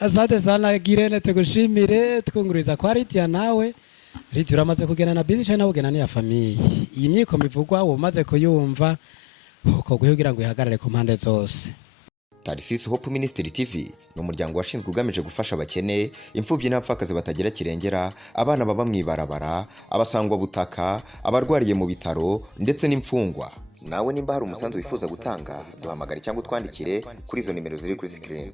Asante sana Girene, tugushimire twunguriza kwa Lydia nawe. Lydia uramaze kugena na busy cyane ugena ni ya famille. Iyi myiko mivugwa umaze kuyumva uko kugira ngo ihagarare ku mpande zose. Tarsis Hope Ministry TV ni umuryango washinzwe ugamije gufasha abakene, imfubyi n'abapfakazi batagira kirengera, abana baba mwibarabara, abasangwa butaka, abarwariye mu bitaro ndetse n'imfungwa. Nawe nimba hari umusanzu wifuza gutanga, duhamagare cyangwa utwandikire kuri izo nimero ziri kuri screen.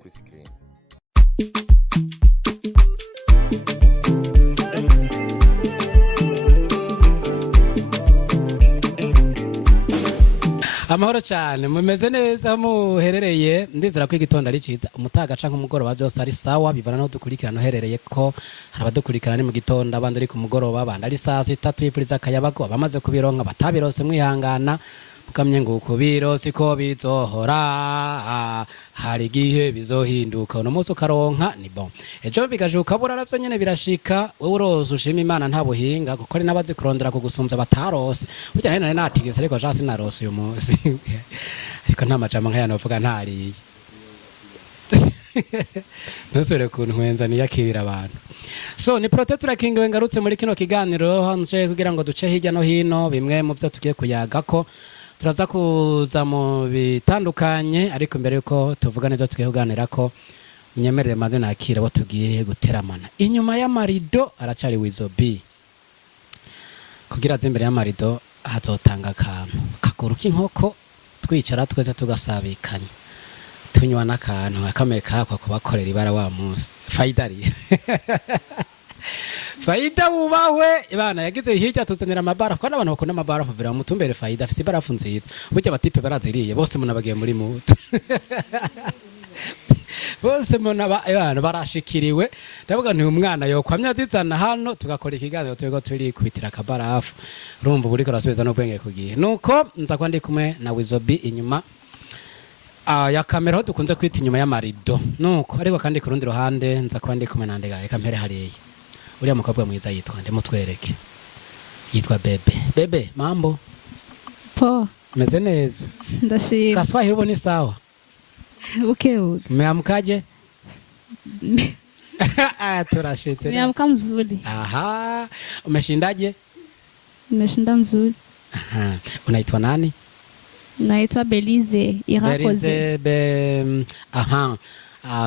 Amahoro cyane mumeze neza muherereye ndizera ko igitondo ari cyiza umutaga canka umugoroba byose ari sawa bivana no dukurikirana herereye ko hari abadukurikirana ni mu gitondo abandi ari ku mugoroba abandi ari saa 6 twipuriza akayabago abamaze kubironka batabirose mwihangana mukamye ngo kubirose ko bizohora hari gihe bizohinduka uno munsi ukaronka ni bon ejo bigajuka bura ravyo nyene birashika wewe uroze ushima Imana nta buhinga kuko ari nabazi kurondera kugusumza batarose burya nene natigeze ariko jasi narose uyu munsi ariko nta majambo nkaya novuga ntariye nusore kuntu nkwenza niyakirira abantu so ni Protector King wengarutse muri kino kiganiro hanje kugira ngo duce hirya no hino bimwe mu byo tugiye kuyagako turaza kuza mu bitandukanye ariko mbere yuko tuvuga neza tugiye kuganira ko nyemerere maze nakira bo tugiye guteramana inyuma y'amarido aracari Wizo B kugira zimbere y'amarido hazotanga akantu kaguru k'inkoko twicara twese tugasabikanya tunywa n'akantu akameka kwa kubakorera ibara wa munsi faidari Faida ubawe ibana yagize hirya tuzanira amabara kwa n'abantu bakunda amabara kuvira mu tumbere Faida afite barafu nziza burya batipe baraziriye bose munabagiye muri muto bose munabana barashikiriwe ndavuga nti umwana yo kwamya zizana hano tugakora ikiganiro twego turi kubitira akabarafu urumva buri ko rasubeza no kwenge kugiye nuko nza kwandi kumwe na Wizo B inyuma ya kamera ho dukunze kwita inyuma y'amarido nuko ariko kandi ku rundi ruhande nza kwandi kumwe nande gaye kamera hariye uriya mukobwa mwiza yitwa nde mutwereke yitwa Bebe mambo po meze neza ndashimye Kaswahili ubone sawa ukeo umeamkaje turashitse niamka mzuri aha umeshindaje umeshinda mzuri aha unaitwa nani naitwa Belize Irakoze aha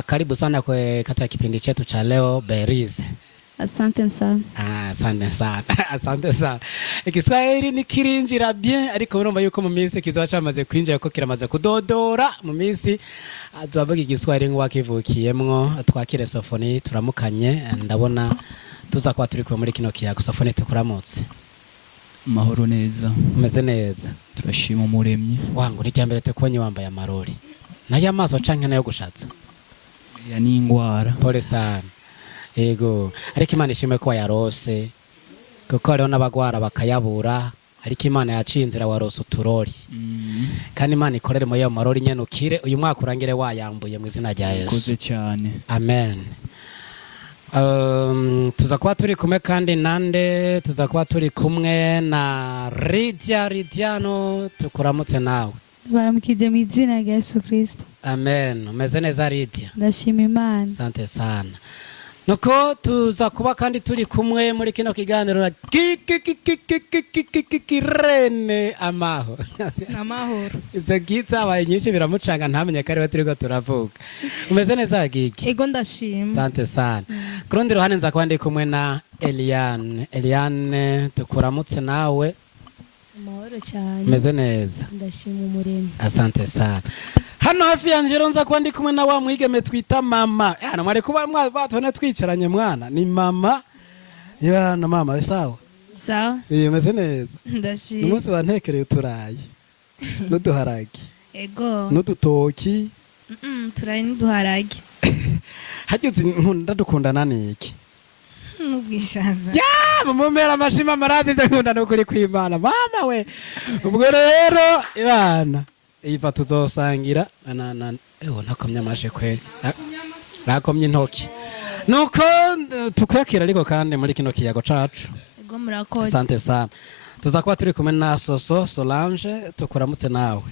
karibu sana kwa katika kipindi chetu cha leo Belize. Asante sana. Asante sana. Asante sana. Ikiswahili ni kirinjira bien ariko urumva yuko mu minsi kizoba cyamaze kwinjira ko kiramaze kudodora mu minsi azavuga igiswahili ngo wakivukiyemwo twakire Sofoni turamukanye ndabona tuza kwa turi muri kino kiyago Sofoni tukuramutse. Mahoro neza. Umeze neza. Turashima umuremyi. Wangu ni cyambere tukubonye wambaye amarori. Nayo amaso canke nayo gushatsa. Ya ni ingwara. Pole sana. Ego, ariko Imana ishime ko yarose kuko hariho n'abagwara bakayabura ariko Imana yaciye inzira warose uturori kandi Imana ikorere mu yo marori nyene ukire uyu mwaka urangire wayambuye mu izina rya Yesu. Koze cyane. Amen. Tuza kuba turi kumwe kandi nande tuza kuba turi kumwe na Lydiano tukuramutse nawe. Baramukije mu izina rya Yesu Kristo. Amen. Umeze neza Lydia? Ndashima Imana. Asante sana. Nuko tuza kuba kandi turi kumwe muri kino kiganiro na Rene Amaho. Amahoro. Izo giza abaye nyinshi biramucanga ntamenye ko ari we turiko turavuga. Umeze neza Gigi? Ego ndashima. Asante sana. Kurundi ruhande nza kuba ndi kumwe na Eliane. Eliane tukuramutse nawe. Amahoro cyane. Umeze neza? Ndashima umuremyi. Asante sana. Hano hafi yanje ronza kwa ndi kumwe na wa mwigeme twita mama. Yana mwari kuba batone twicaranye mwana ni mama. Yana mama sawa. Sawa. Umeze neza. Ndashima. Umunsi wantekereye uturayi. N'uduharage. Ego. N'udutoki. Turayi n'uduharage. Hagize nkunda dukundana niki? N'ubwishaza. Ya mumera amashima marazi byo nkundana ukuri kw'Imana. Mama we. Ubwo rero ibana iva tuzosangira nakomye amashe kweli nakomye intoki nuko tukwakira ariko kandi muri kino kiyago cacu ego murakoze asante sana tuza kuba turi kumwe na Solange tukuramutse nawe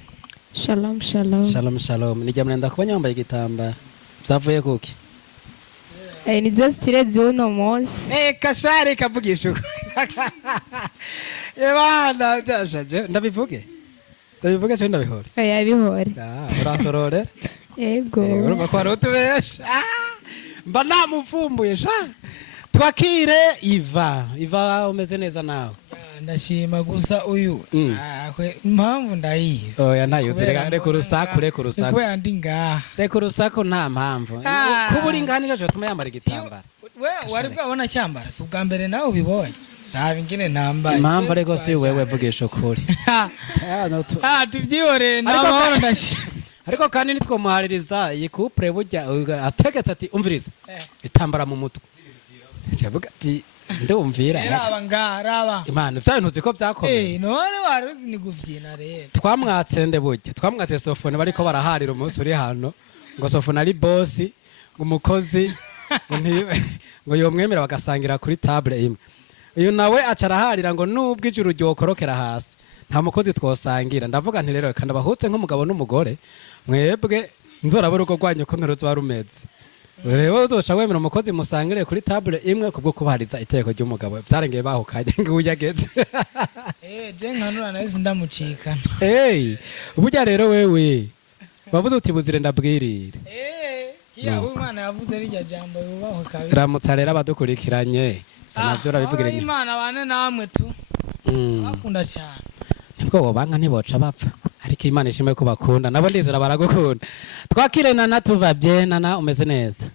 shalom shalom shalom shalom nijya murenda kuba nyambaye igitambara byavuye kuki nizo stile z'uno munsi. kashari kavugisha ukuri bana byashaje ndabivuge cyangwa ndabihore Bihore. urasorore Yego. urumva ko hari utubesha mba namuvumbuye sha twakire iva umeze neza nawe ndashima gusa uyu impamvu ndayizi oya ntayuzi reka urusaku kubera ndi ngaha reka urusaku nta mpamvu kuba uri ngaha nicyo cyatuma yambara igitambara wari bwabona cyambara si ubwa mbere nawe ubibonye raba ingene nambaye impamvu ariko si wewe vugisha ukuri tubyihorere n'amahoro ndashima ariko kandi nitwomuhaririza iyi couple burya ategetse ati umviriza itambara mu mutwe cyavuga ati ndumvira raba ngaha raba imana bya bintu ko byakomeye none wari uzi ni guvyina rero twamwatse burya twamwatse Sofone bariko baraharira umunsi uri hano ngo Sofone ari bosi ngo umukozi ngo yomwemera bagasangira kuri table imwe uyu nawe acaraharira ngo nubwo ijuru ryokorokera hasi nta mukozi twosangira ndavuga nti rero kandi abahutse nk'umugabo n'umugore mwebwe nzoraba urugo rwanyu ko ruba rumeze rero uzosha wemera umukozi musangire kuri table imwe kubwo kubahariza iteko ry'umugabo byarengeye bahukanye ngo uyageze je nkanura nawe ndamucikana burya rero wewe bavuze uti buzire ndabwirire ya Imana yavuze rirya jambo yubaho kabisa ramutsa rero abadukurikiranye navyo urabivugiranye Imana bane namwe tu bakunda cyane nibwo bobanka ntiboca bapfa ariko Imana ishimwe ko bakunda nabo ndizera baragukunda twakire Nana tuvabye Nana umeze neza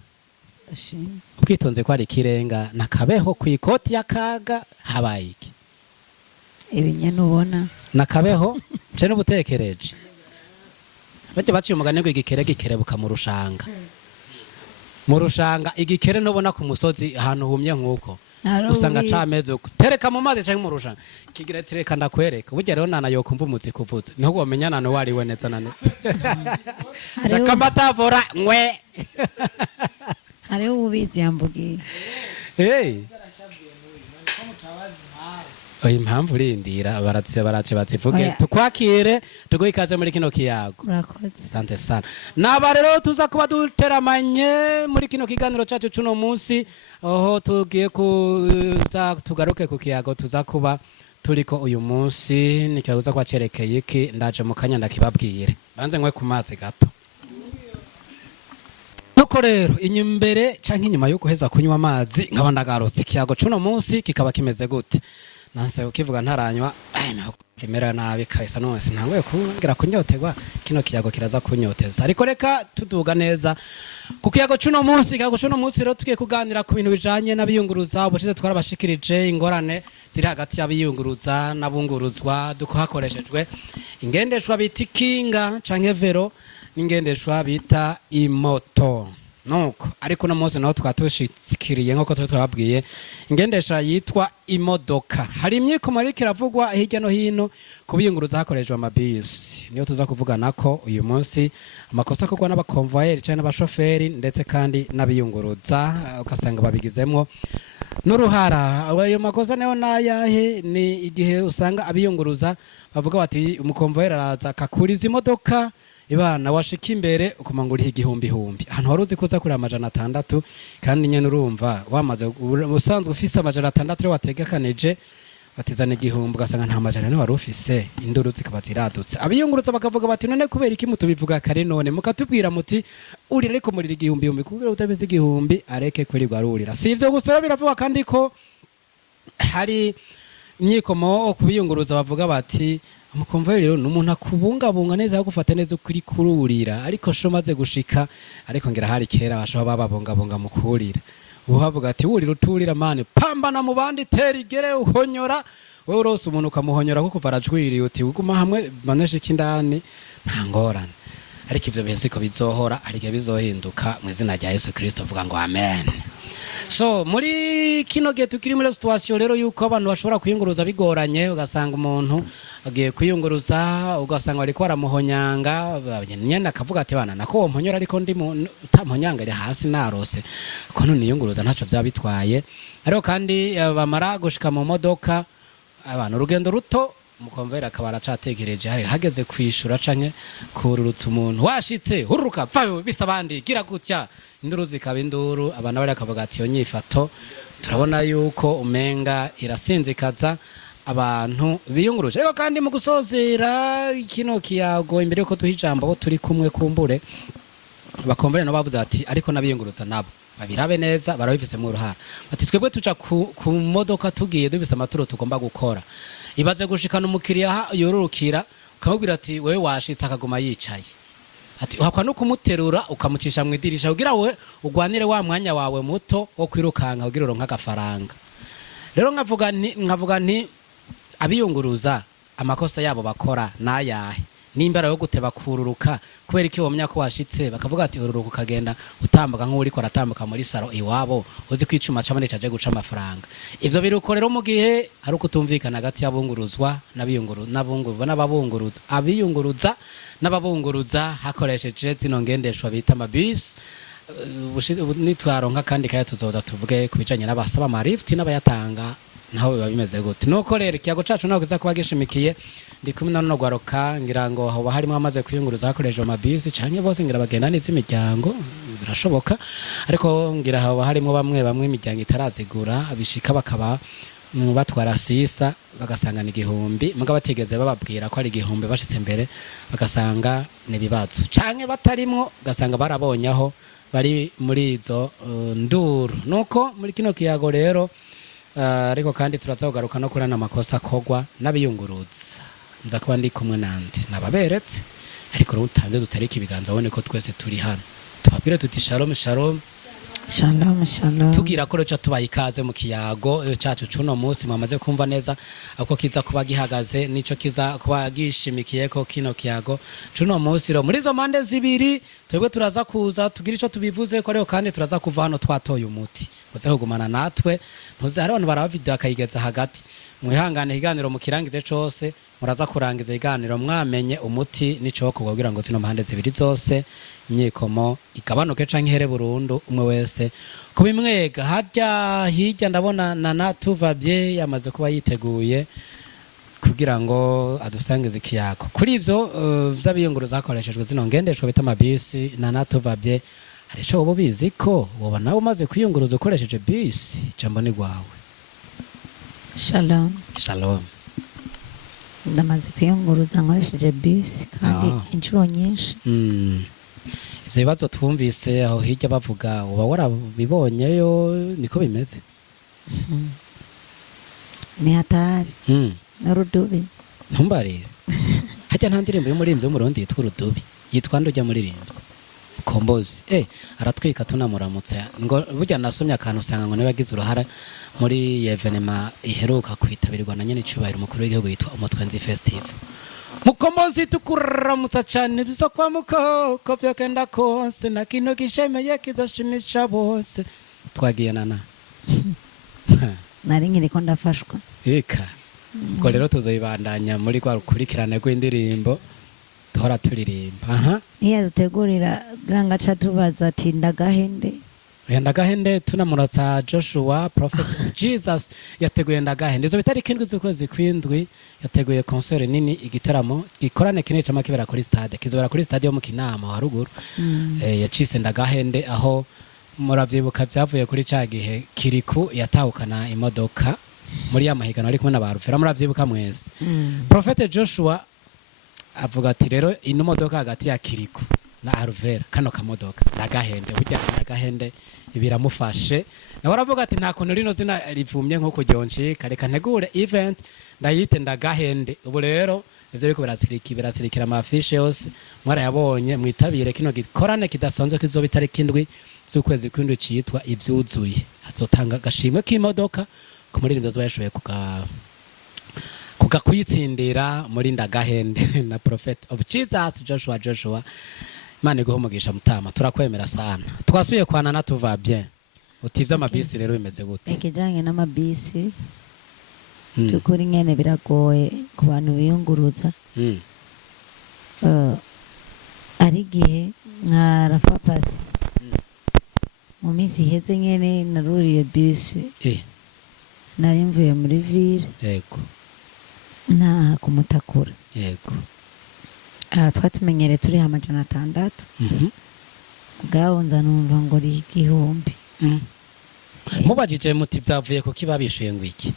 ubwitonze ko ari ikirenga nakabeho ku ikoti y'akaga habaye iki ibinyana ubona nakabeho nce n'ubutekereje bajya baciye umugani ngo igikere gikerebuka mu rushanga igikere ntubona ku musozi ahantu humye nk'uko usanga cameze uko tereka mu mazi canke mu rushanga kigira tereka ndakwereka burya rero Nana yokumva umuziki kuvuza niho womenya Nana wari we neza na neza shaka matavora ngwe hariho ububizi yambugiye oya impamvu urindira barace bazivuge tukwakire tuguhe ikaze muri kino kiyago sante sana naba rero tuza kuba duteramanye muri kino kiganiro cacu cuno munsi aho tugiye kuza tugaruke ku kiyago tuza kuba turiko uyu munsi nikiyaguza kwa cerekeye iki ndaje mu kanya ndakibabwire banze nkwe ku mazi gato nuko rero inyumbere canke inyuma yo guheza kunywa amazi nkaba ndagarutse ikiyago cuno munsi kikaba kimeze gute nanse ukivuga ntaranywa kimera nabi kahisa nose ntangoye kugira kunyoterwa kino kiyago kiraza kunyoteza ariko reka tuduga neza ku kiyago cuno munsi rero tugiye kuganira ku bintu bijanye n'abiyunguruza ubushize twarabashikirije ingorane ziri hagati y'abiyunguruza n'abunguruzwa dukohakoreshejwe ingendeshwa bita ikinga canke vero n'ingendeshwa bita imoto nuko ariko no munsi naho twatushikiriye nk'uko twababwiye ingendesha yitwa imodoka hari imyikomo ariko iravugwa hirya no hino kubiyunguruza hakoreshejwe amabisi niyo tuza kuvugana ko uyu munsi amakosa akorwa n'abakonvoyeri cyangwa n'abashoferi ndetse kandi n'abiyunguruza ugasanga babigizemwo n'uruhara ayo makosa nayo nayahe ni igihe usanga abiyunguruza bavuga bati umukonvoyeri araza akakuriza imodoka ibana washika imbere ukumanguriha igihumbi ahantu wari uzi kuza kuri 600 kandi nyene urumva wamaze usanzwe ufise 600 rero wategekanije batizana igihumbi ugasanga nta majana wari ufise induru zikaba ziradutse abiyunguruza bakavuga bati none kubera iki mutubivuga kare none mukatubwira muti urire ariko murira igihumbi kugira utabize igihumbi areke kwirirwa arurira si ivyo gusa biravuga kandi ko hari imyikomo kubiyunguruza bavuga bati umukonvoyeri rero n'umuntu akubungabunga neza agufata neza ukuri kururira ariko sho maze gushika ariko ngira hari kera basho bababungabunga mu kurira uhavuga ati urira uturira mane pambana mu bandi tera igere uhonyora wewe urose umuntu ukamuhonyora kuko varajwiriye uti uguma hamwe baneshika indani nta ngorane ariko ivyo bihe ko bizohora ariko bizohinduka mu izina rya Yesu Kristo avuga ngo amen. So muri kino gihe tukiri muri situation rero yuko abantu bashobora kuyunguruza bigoranye ugasanga umuntu agiye kuyunguruza ugasanga bariko baramuhonyanga nyene akavuga ati bana nako womponyora ariko ndi utamponyanga iri hasi narose ko none yunguruza ntaco byabitwaye ariko kandi bamara gushika mu modoka abantu urugendo ruto umukomvera akaba aracategereje hari hageze kwishura canke kururutsa umuntu washitse hururuka vayo bisa abandi gira gutya induru zikaba induru abana bari akavuga ati yo nyifato turabona yuko umenga irasinzikaza abantu biyunguruje ariko kandi mu gusozera kino kiyago imbere yuko duha ijambo abo turi kumwe kumbure bakombere no bavuze ati ariko nabiyunguruza nabo babirabe neza barabifise mu ruhara bati twebwe tuca ku modoka tugiye dubise amaturo tugomba gukora ibaze gushikana umukiriya yororukira ukamubwira ati wewe washitse akaguma yicaye ati uhakwa no kumuterura ukamucisha mu idirisha kugira we ugwanire wa mwanya wawe muto wo kwirukanka kugira uronka agafaranga rero nkavuga nti abiyunguruza amakosa yabo bakora nayahe nimbara yo guteba kururuka kubera iki womnya ko washitse bakavuga ati ururuka ukagenda utambuka nk'uri ko aratambuka muri saro iwabo uzi kwicuma camane caje guca amafaranga ivyo biruko rero mu gihe ari ukutumvikana hagati y'abunguruzwa n'ababunguruza abiyunguruza n'ababunguruza hakoresheje zino ngendeshwa bita amabisi nitwaronka kandi kaya tuzoza tuvuge kubijanye n'abasaba amarifti n'abayatanga naho biba bimeze gute nuko rero ikiyago cacu naho kiza kuba gishimikiye ndi kumwe na nogwaruka ngira ngo hoba harimo amaze kwiyunguruza hakoresheje amabisi canke bose ngira bagenda n'izimiryango birashoboka ariko ngira hoba harimo bamwe imiryango itarazigura bishika bakaba batwara sisa bagasangana igihumbi muga batigeze bababwira ko ari igihumbi bashitse mbere bagasanga nibibazo canke batarimwo gasanga barabonyaho bari muri izo nduru nuko muri kino kiyago rero ariko kandi turazagugaruka no kurana amakosa kogwa n'abiyunguruza nza kuba ndi kumwe nande nababeretse ariko rutanze dutarika ibiganza abone ko twese turi hano tubabwire tuti shalom shalom Shalom, shalom. tugira ko rero tubaye ikaze mu kiyago cacu cuno munsi mwamaze kumva neza ako kiza kuba gihagaze nico kiza kuba gishimikiye ko kino kiyago cuno munsi ro muri zo mande zibiri twebwe turaza kuza tugira ico tubivuze ko rero kandi turaza kuva hano twatoye umuti uze kugumana natwe ntuze hari abantu baraba video akayigeza hagati mwihangane iganiro mu kirangize cose muraza kurangiza iganiro mwamenye umuti nico kugira ngo zino mpande zibiri zose imyikomo igabanuke canke ihere burundu umwe wese kubimwega harya hirya ndabona na tuvabye yamaze kuba yiteguye kugira ngo adusangize ikiyago kuri ivyo vy'abiyunguruza hakoreshejwe zino ngendeshwa bita amabisi na tuvabye hari ico woba ubizi ko woba nawe umaze kwiyunguruza ukoresheje bisi jambo ni gwawe Shalom. shalom Ndamaze kwiyunguruza nkoresheje bisi kandi inshuro nyinshi. ivyo bibazo twumvise aho hirya bavuga uba warabibonyeyo niko bimeze Ni hatari. N'urudubi. ntumbarire hajya nta ndirimbo y'umuririmvyi w'umurundi yitwa urudubi yitwa ndujya muririmbyi kombozi aratwika tunamuramutse ngo burya nasomye akantu usanga ngo niba agize uruhara muri evenema iheruka kwitabirwa na nyene icubahiro umukuru w'igihugu yitwa umutwenzi festival mukombozi tukuramutsa cane bizo kwa mukoko vyokenda kose na kino gishemeye kizoshimisha bose twagiye nana Nari nkiri ko ndafashwa. eka ko rero tuzoyibandanya muri kwa rukurikirane rw'indirimbo duhora turirimba Niya dutegurira grangaca tubaza ati ndagahende. ndagahende tunamuratsa Joshua Prophet of Jesus yateguye ndagahende izo bitari kindwi z'ukwezi kwindwi yateguye concert nini igitaramo gikorane kinini cyama kibera kuri stade kizobera kuri stade yo mu Kinama wa ruguru yacise ndagahende aho muravyibuka byavuye kuri ca gihe Kiriku yatahukana imodoka muri ya mahigano ari kumwe n'abarufera muravyibuka mwese Prophet Joshua avuga ati rero ino modoka hagati ya Kiriku na Aruvera kano kamodoka ndagahende burya ndagahende biramufashe nawe aravuga ati nta kuntu rino zina rivumye nko kujonshi kareka ntegure event ndayite ndagahende ubu rero ivyo ariko birasirikira amafishe yose mwarayabonye mwitabire kino gikorane kidasanzwe kizoba itariki indwi z'ukwezi kw'indwi citwa ivyuzuye hazotanga agashimwe k'imodoka ku muririmbyi azoba yashoboye kuyitsindira muri ndagahende na Prophet of Jesus Joshua Imana iguhe umugisha mutama turakwemera sana twasubiye kwana na tuva bien utivye amabisi rero bimeze gute Ikijanye n'amabisi tukuri nyene biragoye ku bantu biyunguruza ari gihe nka rafapasi mu minsi iheze nyene naruriye bisi nari mvuye muri ville yego nta kumutakura yego twatumenyere turi amajana 6 bwabo nzanumva ngo ri igihumbi mubajije muti byavuye kuko ibabishuye ngo iki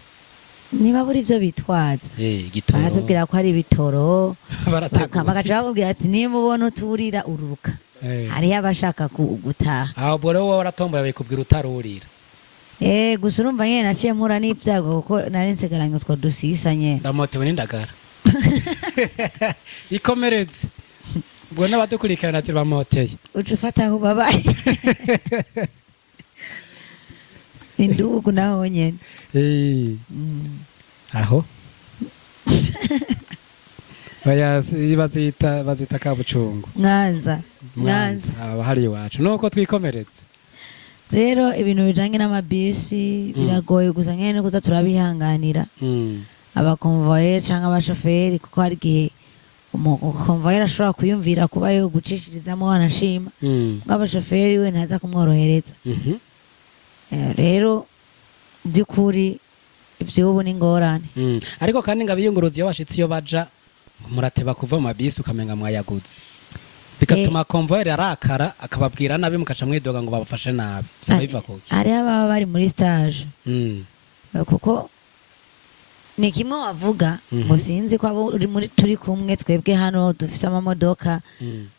niba buri byo bitwaza igitoro baratubwira ko ari ibitoro barategura bagaca bakubwira ati niba ubona uturira ururuka hariyo abashaka gutaha aho bwo rero wowe waratomboye babikubwira utarurira gusa urumva nyine naciye mpura n'ibyago kuko nari nsigaranye utwo dusisa nyine ndamotewe n'indagara ikomeretse ubwo n'abadukurikirana ati bamoteye uca ufata aho ubabaye indugu naho nyene aho bazita kabucungu mwanza aba hari iwacu nuko twikomeretse rero ibintu bijanye n'amabisi biragoye gusa nyene kuza turabihanganira abakonvoyeri canke abashoferi kuko hari igihe umukonvoyeri ashobora kuyumvira kuba yo gucishirizamo wanashima bw'abashoferi we ntaza kumworohereza rero by'ukuri ivy'ubu ni ingorane ariko kandi ngo abiyunguruzi iyo bashitse iyo baja murateba kuva mu mabisi ukamenga mwayaguze bigatuma konvoyeri arakara akababwira nabi mukaca mwidoga ngo babafashe nabi biva kuki hariho ababa bari muri stage kuko ni kimwe wavuga ngo sinzi ko turi kumwe twebwe hano dufise amamodoka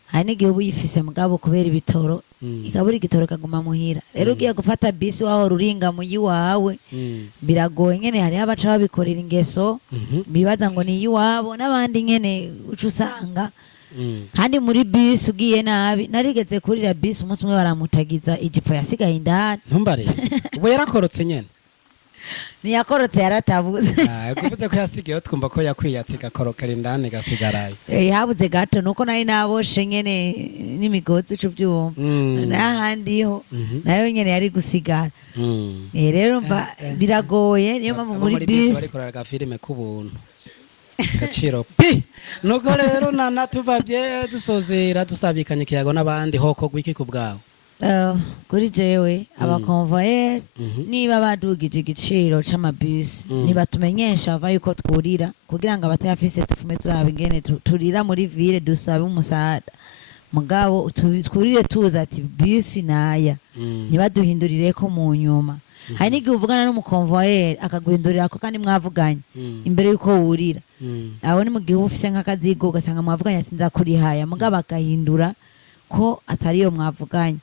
hari n'igihe uba uyifise mugabo kubera ibitoro ikabura igitoro kaguma muhira rero ugiye gufata bisi waho ruringa muyi wawe biragoye nyene hariho abaca babikorera ingeso bibaza ngo ni iwabo n'abandi nyene uca usanga kandi muri bisi ugiye nabi narigeze kurira bisi umunsi umwe baramutagiza ijipo yasigaye indani ntumbare ubu yarakorotse nyene niyakorotse yaratabuze kuvuze ko yasigayeho twumva ko yakwiyatse igakorokera indani igasigarayo habuze gato nuko nari naboshe nyene n'imigozi ico byumva n'ahandi ho nayo nyene yari gusigara rero mva biragoye niyo mpamvu muri bisi barikorera agafilime k'ubuntu gaciro pi nuko rero nana tuvavye dusozera dusabikanye ikiyago n'abandi hoko gwiki ku bwawe kuri jewe abakonvoyeri niba badugije igiciro c'amabisi nibatumenyesha ava yuko twurira kugira ngo abatayafise tufume turaba ingene turira muri ville dusabe umusada mugabo twurire tuza ati bisi naya nibaduhindurire ko mu nyuma hari n'igihe uvugana n'umukonvoyeri akaguhindurira ko kandi mwavuganye imbere yuko wurira aho ni mu gihe ufise nk'akazigo ugasanga mwavuganye ati nzakurihaya mugabo agahindura ko atariyo mwavuganye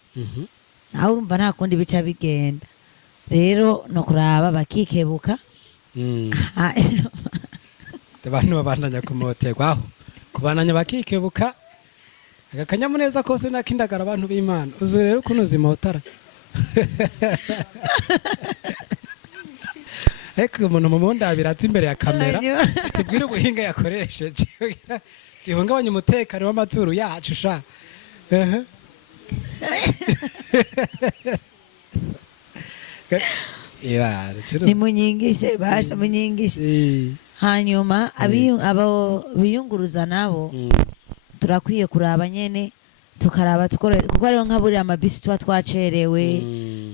aho urumva nta kundi bica bigenda rero no kuraba bakikebuka abantu babandanya kumoterwa aho kubandanya bakikebuka akanyamuneza kose nakindagara abantu b'Imana uzu rero kuno zimotara eko umuntu mumundabira ati imbere ya kamera tubwire ubuhinga yakoresheje zihungabanya umutekano w'amazuru yacu sha nimunyingishe basha munyingishe hanyuma abo biyunguruza nabo turakwiye kuraba nyene tukaraba kuko rero nkaburiya amabisi tuba twacerewe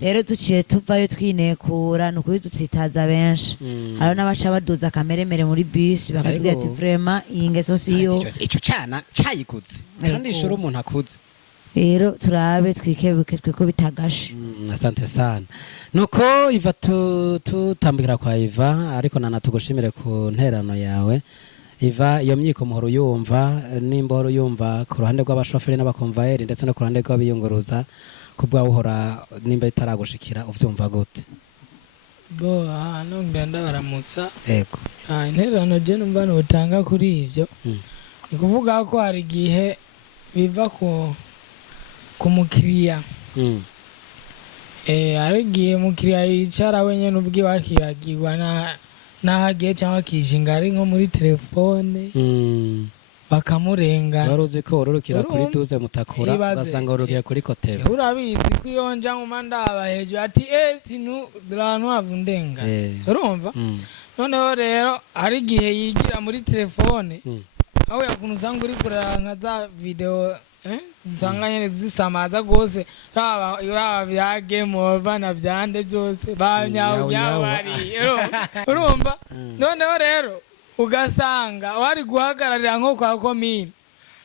rero duciye tuvayo twinekura ni ukuri dutsitaza benshi hariho n'abaca baduza akameremere muri bisi bakatubwira ati vrema iyi ngeso siyo ico cana cayiguze kandi ishuri umuntu akuze rero turabe twikebuke twiko bitagashe asante sana nuko iva tutambikira kwa Iva ariko nana tugushimire ku nterano yawe Iva iyo myiko muhoro yumva n'imboro yumva ku ruhande rw'abashoferi n'abakonvoyeri ndetse no ku ruhande rw'abiyunguruza kubwaho uhora nimba itaragushikira uvyumva gute bo no ngenda baramutsa yego interano je numva no utanga kuri ivyo ni kuvuga ko hari gihe biva ku mukiriya hari gihe mukiriya yicara wenyene ubwi wakiyagirwa nahagiye cyangwa kijinga ari nko muri telefone bakamurenga baruzi ko ururukira kuri duze mutakura ugasanga ururukira kuri kotero urabizi ko iyo nja nkuma ndaba hejuru ati tinu durantu havundenga urumva noneho rero hari gihe yigira muri telefone aho yakuntu usanga uri kuranka za video usanga nyene zisamaza gose raba bya game over na byande byose banyawunyawari urumva noneho rero ugasanga wari guhagararira nko kwa komine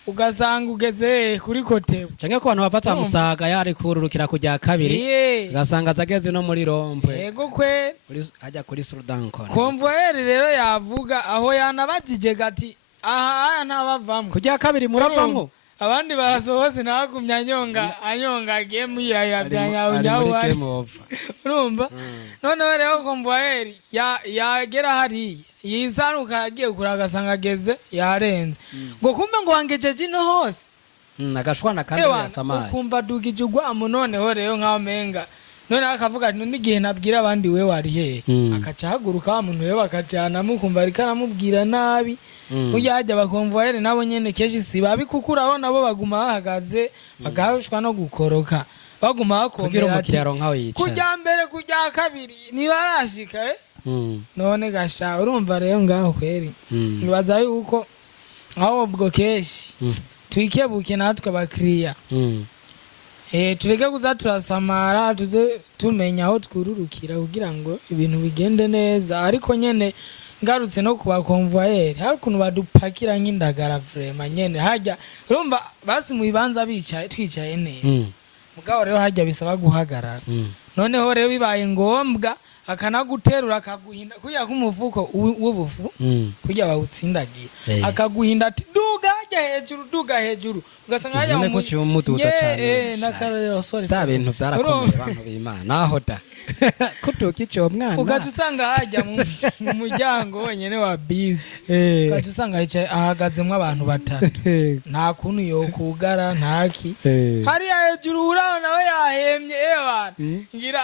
ugasanga ugeze kuri kotebu canke ko abantu bafata musaga yari kururukira kujya kabiri ugasanga zageze no muri rompe yego kwe ajya kuri Surudankon konvoyeri rero yavuga aho yanabajije gati aha ntabavamwe kujya kabiri muravamwo abandi barasohotse nagumya anyonga agiye muyirahira bya nyawe urumva noneho rero konvoyeri yagera hariya yisanuka agiye kuragasanga ageze yarenze ngo kumbe ngo wangejeje ino hose agashwana kandi yasamaye ukumva dugije ugwamo noneho rero nkaho menga none akavuga ati n'igihe nabwira abandi we wari hehe akaca haguruka wa muntu rero bakajyanamo ukumva ariko aramubwira nabi burya hajya abakonvoyeri nabo nyene kenshi si babi kuko urabona bo baguma bahagaze bagahashwa no gukoroka baguma bakomera ati kujya mbere kujya kabiri ntibarashika none gasha urumva rero ngaho kweri nibaza yuko aho ubwo keshi twikebuke natwe abakiriya tureke kuza turasamara tuze tumenya aho twururukira kugira ngo ibintu bigende neza ariko nyene ngarutse no kuba konvoyeri hari ukuntu badupakira nk'indagara vrema nyene hajya urumva basi mu bibanza bicaye twicaye neza mugabo rero hajya bisaba guhagarara noneho rero bibaye ngombwa akanaguterura akaguhinda kuya kumufuko w'ubufu kujya bawutsindagira akaguhinda ati duga hejuru ugasanga hajya mu cyumuduza cyane nakarero sorry za bintu byarakomeye abantu b'Imana naho da kutuka icyo mwana ugaca usanga hajya mu muryango wenyene wa bisi ugaca usanga hicaye ahagazemwo abantu batatu nta kuntu yokugara ntaki hariya hejuru urabona nawe yahemye abantu ngira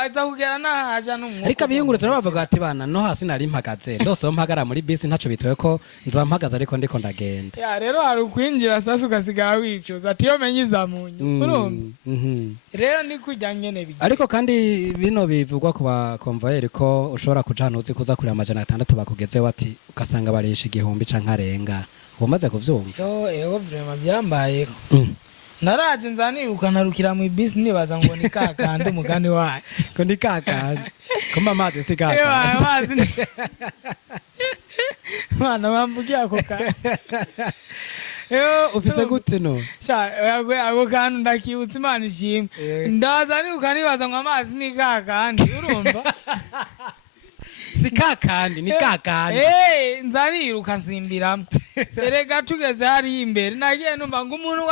aza kugera nahaja n'umwuka ariko abiyungurutse bavuga ati bana no hasi nari mpagaze ndose mpagara muri bisi ntaco bitoye ko nzoba mpagaze ariko ndiko ndagenda ya rero hari ukwinjira sasa ugasigara wicuza ati yo menye izamunyu urumva rero ni kujya nyene bigi ariko kandi bino bivugwa ku bakonvoyeri ko ushobora kujana uzi kuza kuri 600 bakugezeho ati ugasanga barisha 1000 canke arenga umaze kuvyumva yo vraiment byambayeho naraje nzanirukana rukira mu bisi nibaza ngo ni kakandi umugani wayo ko ni kakandi kumba amazi si kakandi mwana bambugiye ako ka ufise gute no ako kantu ndakibutse Imana ishimwe ndazanirukana nibaza ngo amazi ni kakandi urumva si kakandi ni kakandi nzaniruka nsimbiramo erega tugeze hari imbere nagiye numva ngo umuntu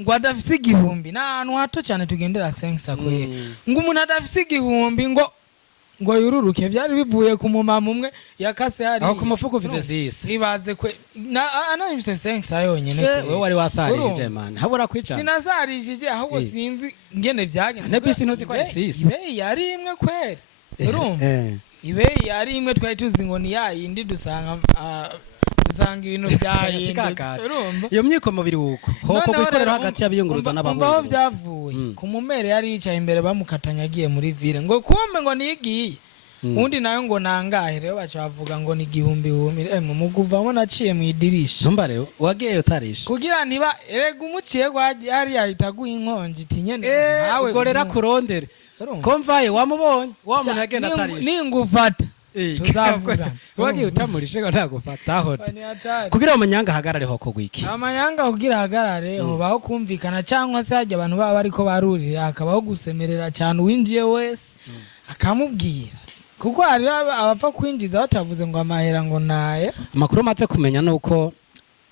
ngo adafise 1000 n'ahantu hato cyane tugendera sensa kwe ngo umuntu adafise 1000 ngo yururuke byari bivuye ku mumama umwe yakase hari aho ku mufuko ufise zise ibaze kwe ana ifise sensa yonyene wewe wari wasarije man habura kwicara sinasarije ahubwo sinzi ngene vyagenda ne bisi ntuzi ko ari sise yari imwe kweri urumva ibe yari imwe twari tuzi ngo ni yayindi dusanga ibintu byahindutse urumva iyo myiko mubiri wuko hoko kwikorera hagati y'abiyunguruza n'abahungu aho byavuye ku mumere yari yicaye imbere bamukatanya agiye muri ville ngo kumbe ngo nigiye undi nayo ngo nangahe rero baca bavuga ngo ni 1000 mu muguvamo naciye mu idirisha numva rero wagiye utarisha kugira niba erega umuciye hari yahita guha inkonji tinyene nawe ugorera kurondere komvaye wamubonye wa muntu agenda atarisha ningufata tuzavuga wagiye utamurishe ngo ntagufataho kugira amanyanga hagarare ho kugwiki amanyanga kugira hagarare ho baho kumvikana cyangwa se hajya abantu baba bariko barurira akabaho gusemerera cyane uwinjiye wese akamubwira kuko hari abapfa kwinjiza batavuze ngo amahera ngo naye amakuru maze kumenya nuko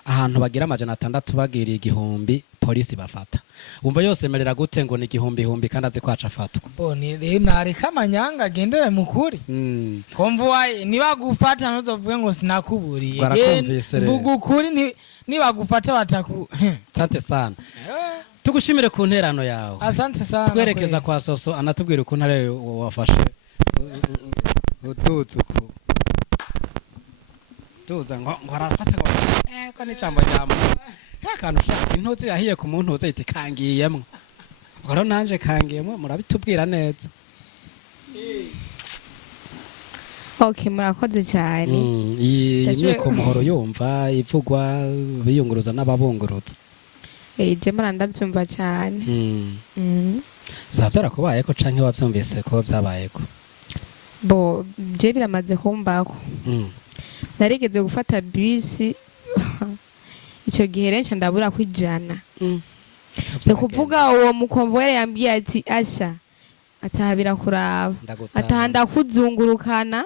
ahantu bagira 600 bagiriye 1000 polisi bafata umva yose merera gute ngo ni 1000 kandi azi kwaca afatwa bone nareka amanyanga agendere mukuri komva waye niba gufata ntuzovuge ngo sinakuburiye vuga ukuri niba gufata bataku asante sana tugushimire ku nterano yawe asante sana twerekeza kwa Soso anatubwira ukuntu ari wafashe ututsuku tuza ngo arafata ngo ko ni cyamba ryamo kakantu shaka intozi yahiye ku muntu uze iti kangiyemwe ngoro nanje kangiyemwe murabitubwira neza okay murakoze cyane iyi ko muhoro yumva ivugwa biyunguruza n'ababunguruza je ndabyumva cyane zavyara kubaye ko canke wavyumvise ko byabaye ko bo je biramaze kumbako narigeze gufata bisi icyo gihe rero ndabura kwijana ni kuvuga uwo mukomvere yambwiye ati asha atahabira kuraba ataha ndakuzungurukana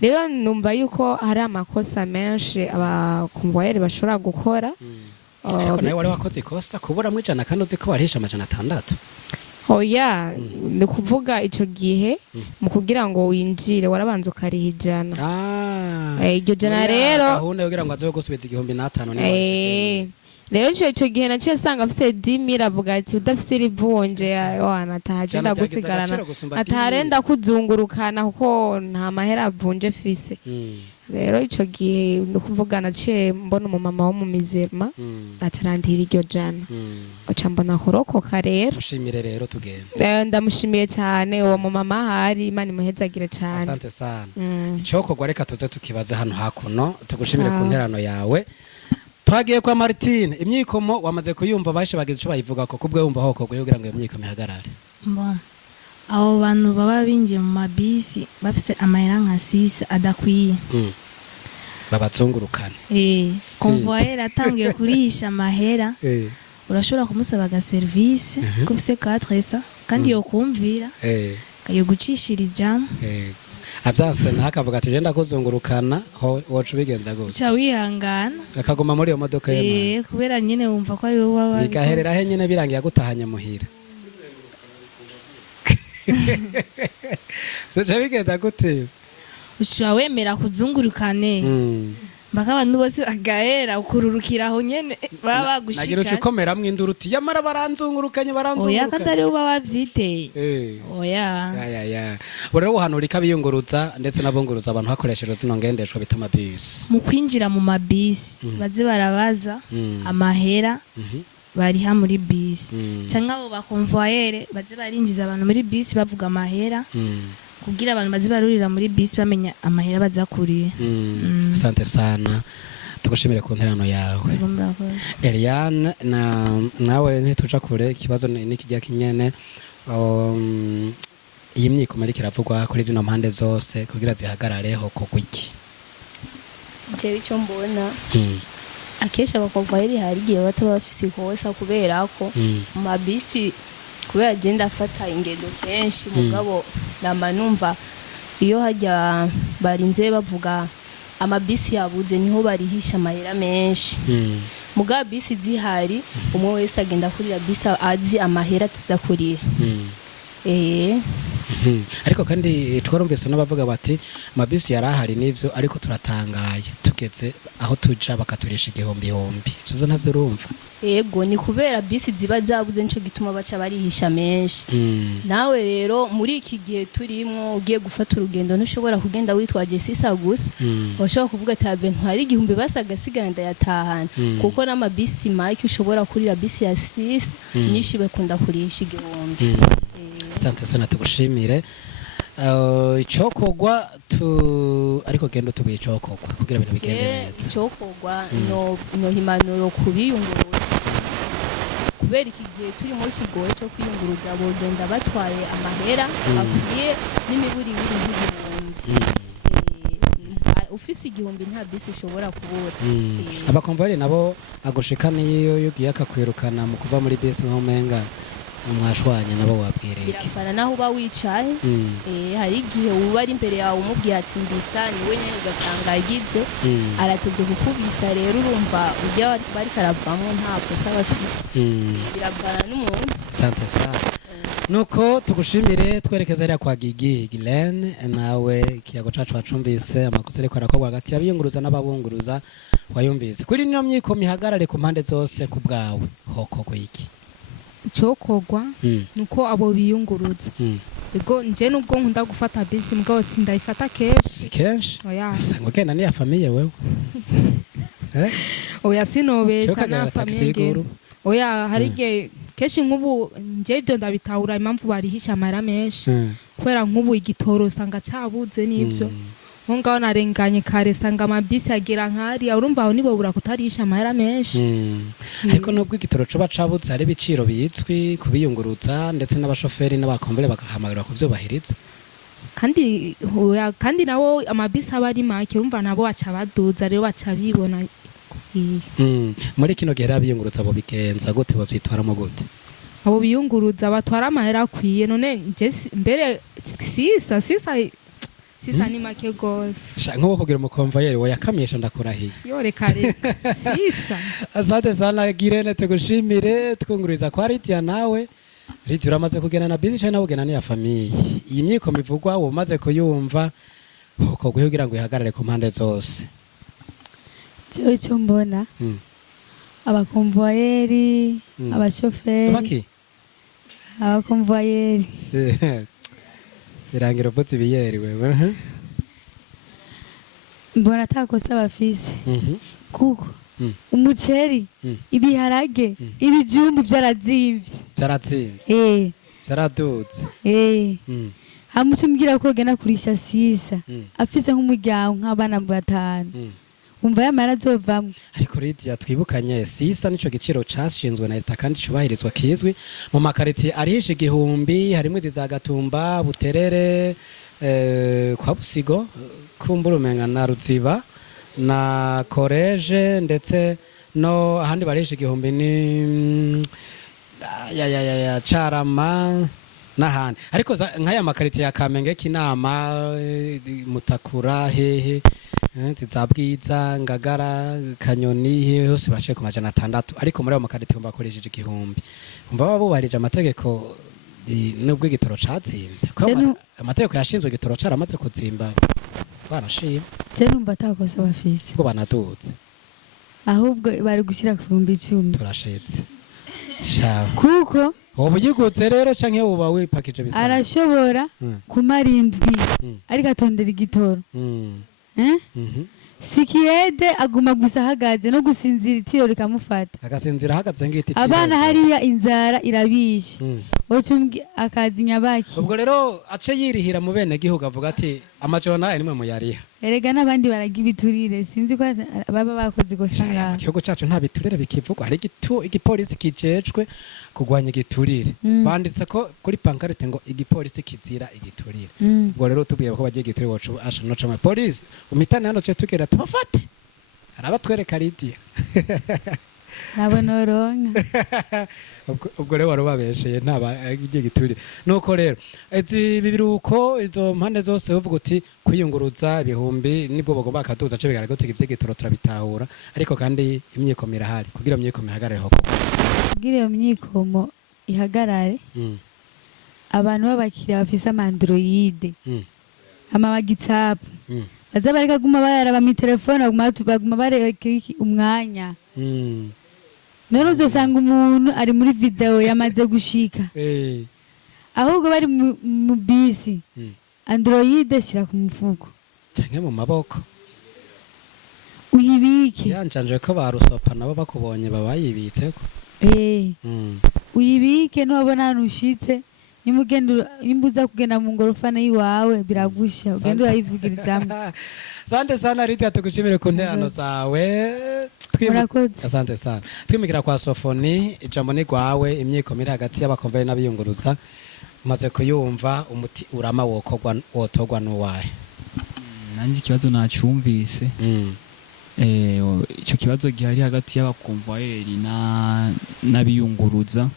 rero numva yuko hari amakosa menshi abakomvere bashobora gukora ariko nawe wari wakoze ikosa kubura mwijana kandi uzi ko warihisha 600 oya ni kuvuga icyo gihe mu kugira ngo winjire warabanza ukarihijana iryo jana rero gahunda yogira ngo azoye gusubiza 5,000 rero icyo gihe naciye sanga afise 10,000 avuga ati udafise irivunje wana atahagenda gusigarana atarenda kuzungurukana kuko nta mahera avunje fise rero icyo gihe ni kuvuga naciye mbona umumama wo mu mizema atarandira iryo jana uca mbona horokoka rero mushimire rero tugenda ndamushimiye cyane uwo mumama ahari Imana imuhezagire cyane asante sana icokorwa reka tuze tukibaze hano hakuno tugushimire ku nterano yawe twagiye kwa Martine imyikomo wamaze kuyumva bashe bagize ico bayivuga ko kubwe wumva hokogwe kugira ngo iyo myikomo ihagarare abo bantu baba binjiye mu mabisi bafise amahera nka 6 adakwiye babazungurukane convoyeur atangiye kurihisha amahera urashobora kumusaba aga service ko ufise 4 kandi yo kumvira kayo gucishira ijambo avyanse nakavuga ati je ndakuzungurukana wocu bigenza gute cha wihangana akagoma muri iyo modoka y'Imana kubera nyene wumva ko ari wowe bigaherera he nyene birangiye gutahanya muhira Socha bigenda gute ushobora wemera kuzungurukane mbaka abantu bose bagahera ukururukira aho nyene baba bagushika nagira ukomera mwinduru uti yamara baranzungurukanye oya katari uba wavyiteye oya ya rero uhanura ikabiyunguruza ndetse nabunguruza abantu hakoresheje zino ngendeshwa bita amabisi mu kwinjira mu mabisi baze barabaza amahera bariha muri bisi canke abo bakonvoyere baze barinjiza abantu muri bisi bavuga amahera kugira abantu bazi barurira muri bisi bamenya amahera bazakuriye asante sana tugushimire ku nterano yawe Eliane nawe ntituja kure ikibazo nikijya kinyene iyi myikomo ariko iravugwa kuri zino mpande zose kugira zihagarareho kugwiki jewe icyo mbona akenshi abakonvoyeri hari igihe bataba bafise ikosa kubera ko mu mabisi kubera agenda afata ingendo kenshi mugabo nama numva iyo hajya barinze bavuga amabisi yabuze niho barihisha amahera menshi mugabo bisi zihari umwe wese agenda kurira bisi azi amahera tuza kurira ariko kandi twarumvise n'abavuga bati amabisi yarahari n'ivyo ariko turatangaye tugeze aho tuja bakaturisha 1,000 ivyo ntavyo urumva yego ni kubera bisi ziba zabuze nico gituma baca barihisha menshi nawe rero muri iki gihe turimwo ugiye gufata urugendo ntushobora kugenda witwaje 6 gusa washobora kuvuga ati habe ntwari 1,000 basaga ndayatahana kuko n'amabisi make ushobora kurira bisi ya 6 nyinshi bakunda kurisha 1,000 asante sana tugushimire icokogwa ariko gendo tubiye icokogwa kugira ibintu bigende neza icokogwa no himanuro kubiyunguruza kubera iki gihe turi muri kigoye cyo kwiyunguruza bogenda batwaye amahera akwiye n'imiburi y'ibihumbi ufise 1,000 nta bisi ushobora kubura abakomvayeri nabo agushikana iyo yugiye akakwirukana mu kuva muri bisi nko menga umwashwanya nabo wabwireke birafana naho uba wicaye hari igihe uba ari imbere yawe umubwiye ati mbisa niwe nyene ugasanga agize aratevye kukubisa rero urumva ujya bari karavamo nta kosa bafise birafana n'umuntu sante sana nuko tugushimire twerekeza rya kwa Gigi Gilene nawe ikiyago cacu wacumbise amakosa ariko arakorwa hagati y'abiyunguruza n'ababunguruza wayumvise kuri niyo myikomo ihagarare ku mpande zose ku bwawe hokogwa iki icokogwa nuko abo biyunguruza ego nje nubwo nkunda gufata bisi mugabo sindayifata kenshi oya sango kenda ni ya famille wewe oya sinobesha na famille oya harige keshi nk'ubu nje ibyo ndabitahura impamvu barihisha amara menshi kubera nk'ubu igitoro usanga cabuze n'ivyo ngaho narenganye kare sanga amabisi agira nkari urumva aho nibo bura kutarisha amahera menshi ariko nubwo igitoro coba cabuze hari ibiciro bizwi kubiyunguruza ndetse n'abashoferi n'abakombere bakahamagara kuvyubahiriza kandi nabo amabisi aba ari make umva nabo baca baduza rero baca bibona muri kino gihe abiyungurutsa abo bigenza gute bavyitwaramo gute abo biyunguruza batwara amahera akwiye none mbere sisa ni make gose nk'uwo kugira umukomvayeri wayakamisha ndakurahiye reka sisa. Asante sana Girene, tugushimire twunguriza kwa Lydia nawe. Lydia uramaze kugena na bisi cyane ugena ni ya famiye. Iyi myiko mivugwa umaze kuyumva uko kugira ngo ihagarare ku mpande zose. Cyo cyo mbona abakomvayeri abashoferi baki abakomvayeri birangira botse biyeri wewe mbona takosa bafise kuko umuceri ibiharage ibijumbu byarazimvye byaradutse hamuco mbwira ko gena kurisha sisa afise nk'umuryango nk'abana batanu umva yamara azovamwe ariko Lydia twibukanye sisa nico giciro cashinzwe na leta kandi cubahirizwa kizwi mu makariti arihishe igihumbi harimo izagatumba buterere kwa Busigo kumburumenga na Ruziba na Koreje ndetse no ahandi barishe igihumbi ni ya Carama n'ahandi ariko nk'aya makariti ya Kamenge Kinama Mutakura hehe Zabwiza Ngagara Kanyoni hose baciye ku 600 ariko muri ayo makariti bakoresheje igihumbi umva babubarije amategeko nubwo igitoro catsimvye amategeko yashinzwe igitoro caramaze kuzimba barashima je numva takosa bafise ubwo banaduze ahubwo bari gushira ku 10 turashitse shawe kuko ubu yigutse rero canke uba wipakije bisa arashobora kumara indwi ariko atondera igitoro Sikiede aguma gusa hagaze no gusinzira itiro rikamufata agasinzira hagaze ngiti abana hariya inzara irabishe ocumbye akazi nyabaki ubwo rero ace yirihira mu bene gihugu avuga ati amajoro naye nimwe muyariha erega nabandi baragira ibiturire sinzi ko baba bakoze gosanga igihugu cacu nta biturire bikivugwa hari igipolisi kijejwe kugwanya igiturire banditse ko kuri pankarite ngo igipolisi kizira igiturire ubwo rero tubiye ko bagiye igiturire wacu asha no chama police umitane hano cyo tukera tubafate arabatwereka Lydia nabo noronka ubwo rero warubabesheye ntaba igiye giturire nuko rero izi bibiruko izo mpande zose uvuga uti kwiyunguruza ibihumbi nibwo bagomba kaduza cyo bigaragara ko ivy'igitoro turabitahura ariko kandi imyikomo irahari kugira imyikomo ihagarare hoko kugira iyo myikomo ihagarare abantu babakiriya bafise amandroid ama WhatsApp baza bareka guma bayaraba mi telefone baguma bareka umwanya nero uzosanga umuntu ari muri video yamaze gushika ahubwo bari mu bisi Android shira ku mufuko canke mu maboko uyibike yanjanje ko barusopa nabo bakubonye babayibitseko uyibike nubona nushitse nimbuza kugenda mu ngorofane yiwawe biragusha ugenda urayivugirizamo Asante sana Lydia tugushimire ku nterano zawe asante sana twimigira kwa Sofoni ijambo ni gwawe imyikomire hagati y'abakomvere n'abiyunguruza maze kuyumva umuti urama wotogwa n'uwahe nanjye ikibazo nacyumvise icyo kibazo gihari hagati y'abakomvayeri n'abiyunguruza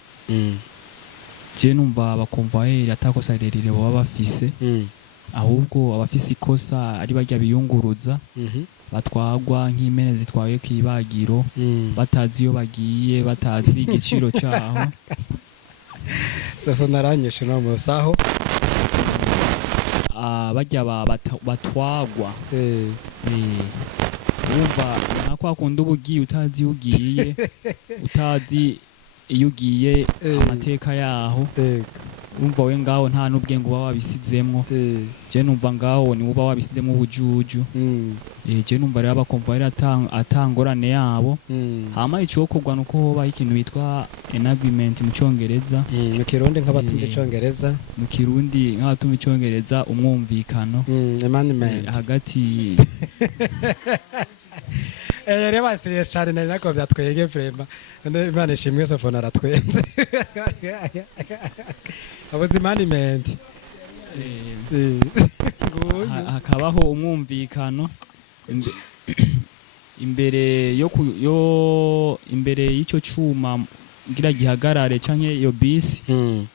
je numva abakomvayeri atakosa ririre baba bafise ahubwo abafise ikosa ari barya biyunguruza batwagwa nk'imene zitwaye kwibagiro batazi iyo bagiye batazi igiciro cyaho Sofona aranyeshe no musaho bajya batwagwa umva nako akunda ubugiye utazi ugiye utazi iyo ugiye amateka yaho umva we ngaho nta n'ubwenge uba wabisizemwo je numva ngaho ni uba wabisizemwo ubujuju je numva rero abakomvayeri atangorane yabo hama icokorwa nuko hoba ikintu bitwa an agreement mu Congereza mu Kirundi nk'abatumva Icongereza mu Kirundi nk'abatumva Icongereza umwumvikano amendment hagati reba serious cyane nari nako byatwege vrema Imana ishimwe Sofona aratwenze abuze management hakabaho umwumvikano imbere imbere y'icyo cyuma ngira gihagarare canke iyo bisi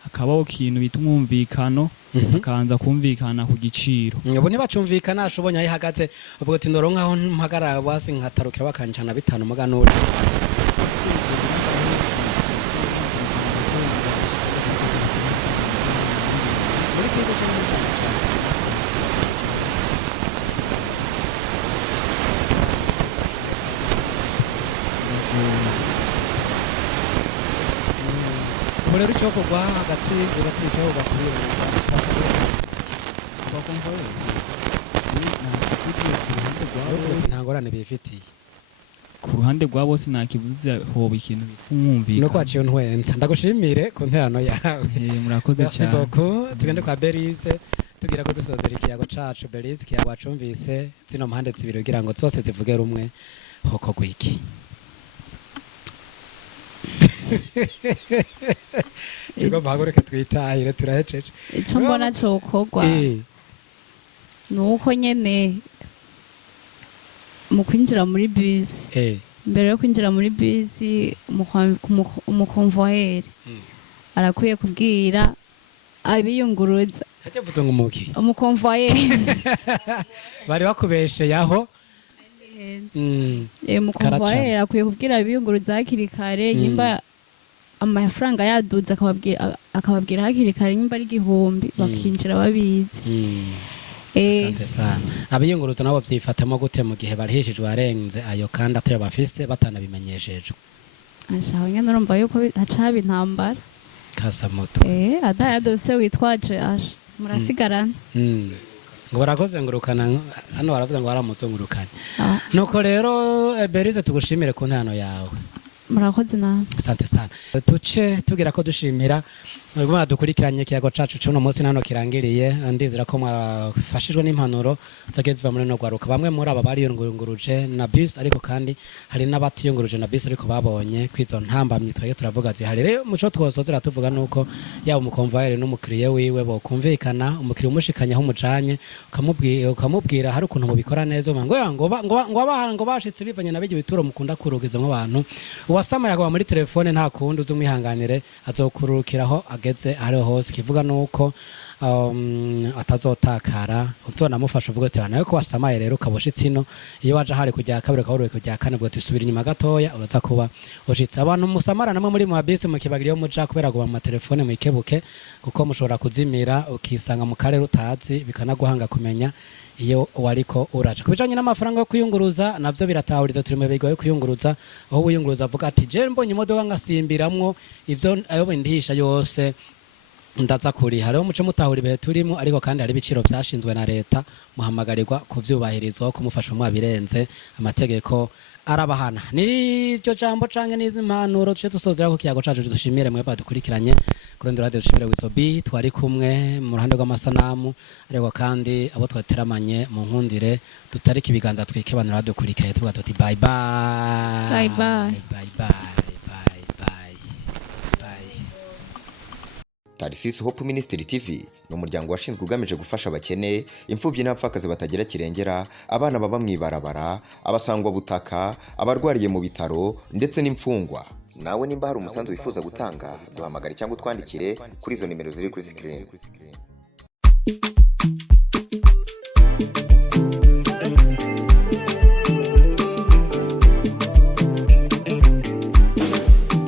hakabaho kintu bita umwumvikano bakanza kumvikana ku giciro ubu ntibacumvikana ashobonye ayihagaze ubwo ati ndoronka aho mpagarara basi nkatarukira bakancana 5 muganura rero cyo kugwa hagati ugatwica ugakurira nta ngorane bifitiye ku ruhande rwa bose nta kibuze hoba ikintu bitwumvikana no kwaciye ntwenza ndagushimire ku nterano yawe murakoze cyane tugende kwa Berize tugira ko dusozera ikiyago cacu Berize kiyago wacumvise zino mpande zibiri kugira ngo zose zivuge rumwe hoko gwiki Chico bagoreke twitahire turaheceje icyo mbona cyo kogwa nuko nyene mu kwinjira muri bisi mbere yo kwinjira muri bisi umukonvoyeri arakwiye kubwira abiyunguruza hatevuze ngo umuki umukonvoyeri bari bakubeshe yaho umukonvoyeri akwiye kubwira abiyunguruza hakiri kare nyimba amafaranga yaduze akababwira hakiri kare nyimba ari 1000 bakinjira babizi Asante sana abiyunguruza nabo byifatamo gute mu gihe barihishijwe arenze ayo kandi atyo bafise batanabimenyeshejwe ashaho nyene urumva yuko hacaba intambara kasa moto adaya dose witwaje asha murasigarana ngo barakoze ngurukana hano baravuze ngo baramuzungurukanye nuko rero Berize tugushimire ku ntano yawe murakoze na asante sana tuce tugira ko dushimira ubwo dukurikiranye kiyago cacu cyo no munsi nano kirangiriye ndizira ko mwafashijwe n'impanuro zageziva muri no gwaruka bamwe muri aba bari yunguruje na bus ariko kandi hari n'abatiyunguruje na bus ariko babonye kwizo ntambamye twaye turavuga zihari rero muco twosozera tuvuga nuko yaba umukonvoyeri n'umukiriye wiwe bokumvikana umukiriye umushikanya aho mujanye ukamubwira hari ukuntu mubikora neza ngo bashitse bivanye na bije bituro mukunda kurugizamo abantu uwasama yagwa muri telefone nta kundi uzumwihanganire azokurukiraho ageze ariho hose kivuga nuko atazotakara utonamufasha uvuga ati nawe ko wasamaye rero ukabushitse ino iyo waje hari kujya kabiri kaburuye kujya kane ubwo tusubira inyuma gatoya uraza kuba ushitse abantu musamara namwe muri mu bisi mukibagiriye muja kubera go mu telefone mu ikebuke kuko mushobora kuzimira ukisanga mu karere utazi bikanaguhanga kumenya iyo wariko uraje kubijanye n'amafaranga yo kuyunguruza navyo biratahuriza turi mu bigo yo kuyunguruza aho uyunguruza avuga ati je mbonye imodoka ngasimbiramwo ivyo ayo bindihisha yose ndaza kuri hariho muco mutahura ibihe turimo ariko kandi hari ibiciro byashinzwe na leta muhamagarirwa kuvyubahirizwa kumufasha mu abirenze amategeko arabahana niryo jambo canke nizi impanuro tuce dusozera ko kiyago cacu dushimire mwe badukurikiranye kurondera radio dushimire wisobi twari kumwe mu ruhande rw'amasanamu ariko kandi abo twateramanye mu nkundire tutarika ibiganza twikebanira radio kurikiranye tuvuga tuti bye bye bye bye bye bye Tarisisi Hope Ministry TV ni umuryango washinzwe ugamije gufasha abakene imfubyi n'abapfakazi batagira kirengera abana baba mwibarabara abasangwa butaka abarwariye mu bitaro ndetse n'imfungwa nawe nimba hari umusanzu wifuza gutanga duhamagare cyangwa twandikire kuri izo nimero ziri kuri screen